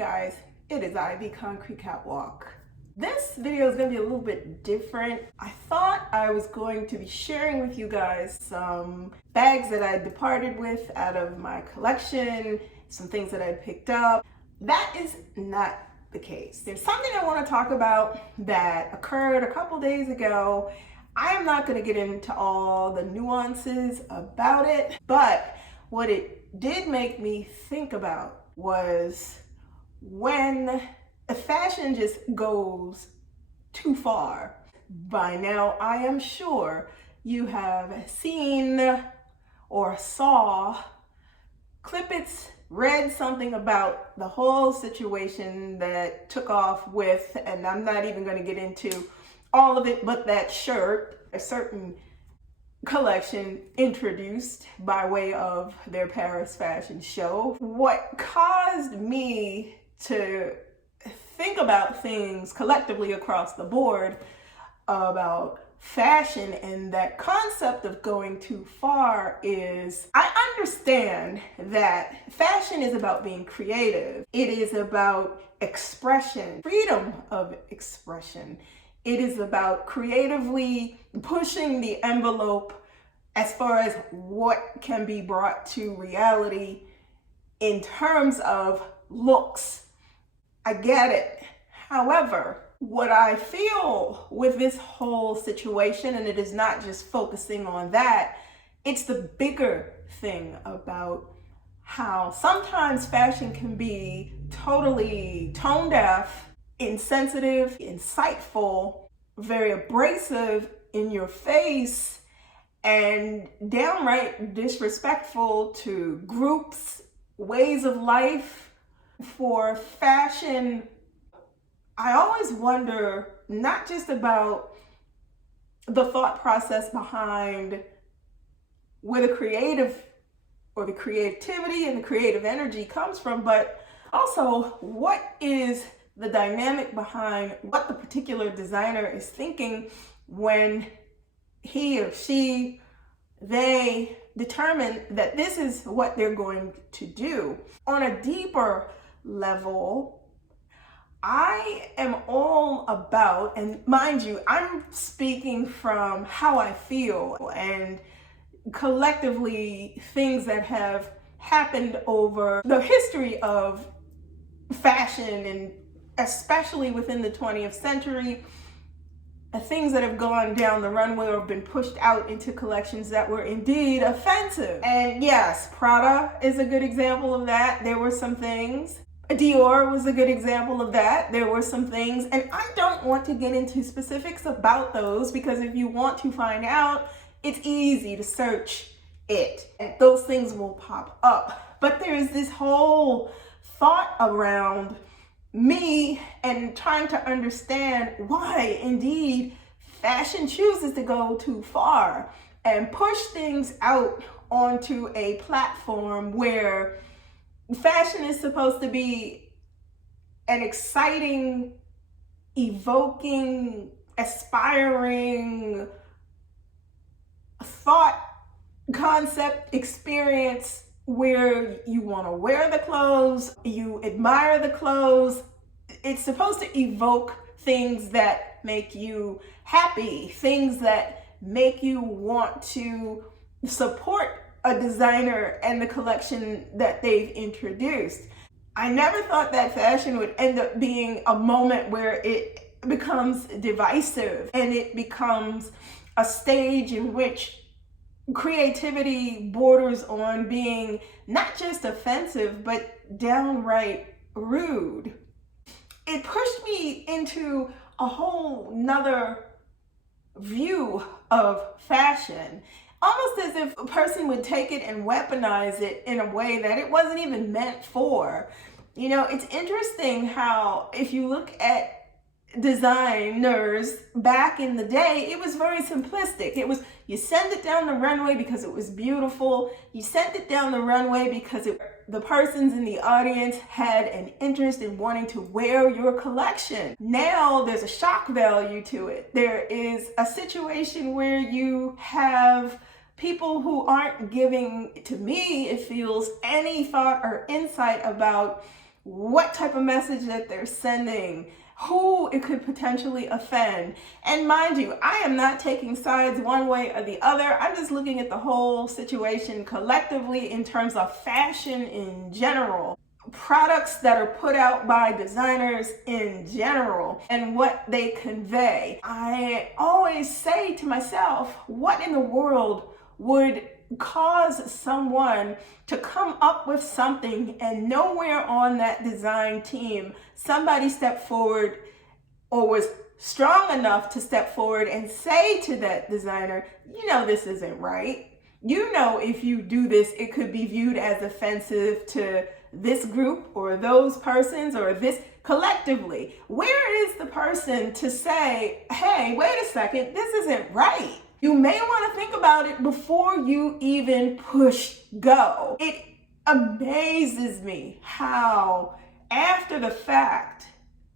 guys, it is I, Theeconcretecatwalk. This video is going to be a little bit different. I thought I was going to be sharing with you guys some bags that I departed with out of my collection, some things that I picked up. That is not the case. There's something I want to talk about that occurred a couple days ago. I am not going to get into all the nuances about it, but what it did make me think about was when fashion just goes too far. By now, I am sure you have seen or saw clippets, read something about the whole situation that took off with, and I'm not even going to get into all of it, but that shirt, a certain collection introduced by way of their Paris fashion show. What caused me to think about things collectively across the board about fashion and that concept of going too far is I understand that fashion is about being creative. It is about expression, freedom of expression. It is about creatively pushing the envelope as far as what can be brought to reality in terms of looks. I get it. However, what I feel with this whole situation, and it is not just focusing on that, it's the bigger thing about how sometimes fashion can be totally tone deaf, insensitive, insightful, very abrasive, in your face, and downright disrespectful to groups, ways of life. For fashion, I always wonder not just about the thought process behind where the creative or the creativity and the creative energy comes from, but also what is the dynamic behind what the particular designer is thinking when he or she, they determine that this is what they're going to do. On a deeper level, I am all about, and mind you, I'm speaking from how I feel and collectively things that have happened over the history of fashion, and especially within the 20th century, things that have gone down the runway or been pushed out into collections that were indeed offensive. And yes, Prada is a good example of that. There were some things. Dior was a good example of that. There were some things, and I don't want to get into specifics about those because if you want to find out, it's easy to search it and those things will pop up. But there is this whole thought around me and trying to understand why indeed fashion chooses to go too far and push things out onto a platform where fashion is supposed to be an exciting, evoking, aspiring thought, concept, experience where you want to wear the clothes, you admire the clothes. It's supposed to evoke things that make you happy, things that make you want to support a designer and the collection that they've introduced. I never thought that fashion would end up being a moment where it becomes divisive and it becomes a stage in which creativity borders on being not just offensive, but downright rude. It pushed me into a whole nother view of fashion, almost as if a person would take it and weaponize it in a way that it wasn't even meant for. You know, it's interesting how if you look at designers back in the day, it was very simplistic. It was, you send it down the runway because it was beautiful. You sent it down the runway because the persons in the audience had an interest in wanting to wear your collection. Now there's a shock value to it. There is a situation where you have people who aren't giving, to me, it feels, any thought or insight about what type of message that they're sending, who it could potentially offend. And mind you, I am not taking sides one way or the other. I'm just looking at the whole situation collectively in terms of fashion in general, products that are put out by designers in general, and what they convey. I always say to myself, what in the world would cause someone to come up with something and nowhere on that design team somebody stepped forward or was strong enough to step forward and say to that designer, you know, this isn't right. You know, if you do this, it could be viewed as offensive to this group or those persons or this collectively. Where is the person to say, hey, wait a second, this isn't right? You may want to think about it before you even push go. It amazes me how after the fact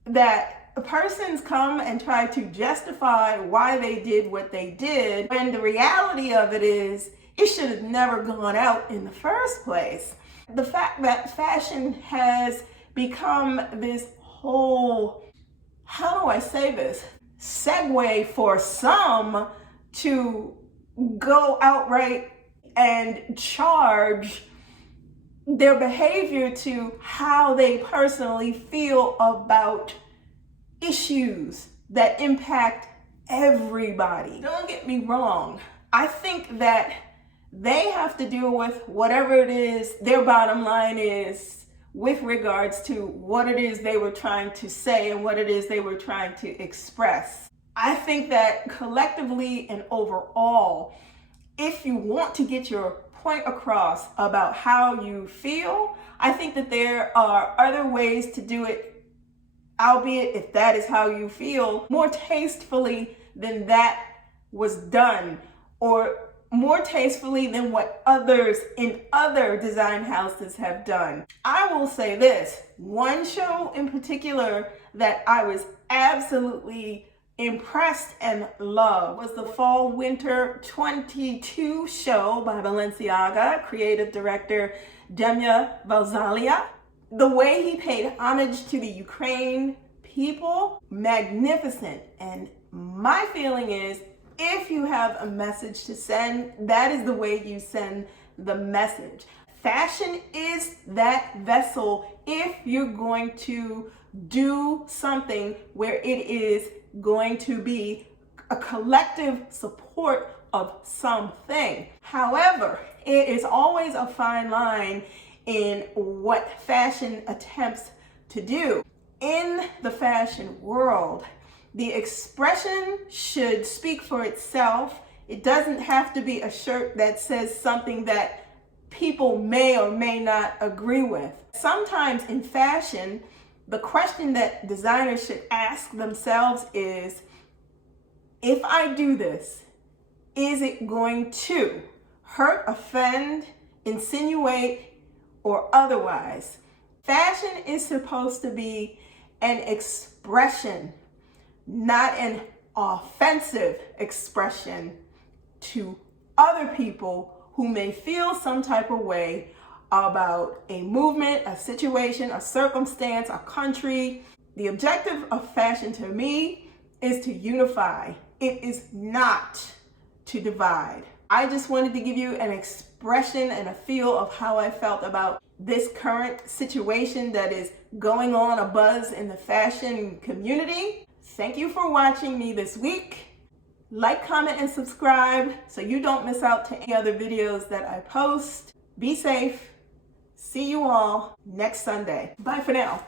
that persons come and try to justify why they did what they did, when the reality of it is it should have never gone out in the first place. The fact that fashion has become this whole, how do I say this, segue for some to go outright and charge their behavior to how they personally feel about issues that impact everybody. Don't get me wrong. I think that they have to deal with whatever it is their bottom line is with regards to what it is they were trying to say and what it is they were trying to express. I think that collectively and overall, if you want to get your point across about how you feel, I think that there are other ways to do it, albeit if that is how you feel, more tastefully than that was done, or more tastefully than what others in other design houses have done. I will say this, one show in particular that I was absolutely impressed and loved was the Fall Winter 22 show by Balenciaga, creative director Demya Gvasalia. The way he paid homage to the Ukraine people, magnificent. And my feeling is, if you have a message to send, that is the way you send the message. Fashion is that vessel if you're going to do something where it is going to be a collective support of something. However, it is always a fine line in what fashion attempts to do. In the fashion world, the expression should speak for itself. It doesn't have to be a shirt that says something that people may or may not agree with. Sometimes in fashion, the question that designers should ask themselves is, if I do this, is it going to hurt, offend, insinuate, or otherwise? Fashion is supposed to be an expression, not an offensive expression to other people who may feel some type of way about a movement, a situation, a circumstance, a country. The objective of fashion to me is to unify. It is not to divide. I just wanted to give you an expression and a feel of how I felt about this current situation that is going on, a buzz in the fashion community. Thank you for watching me this week. Like, comment, and subscribe so you don't miss out to any other videos that I post. Be safe. See you all next Sunday. Bye for now.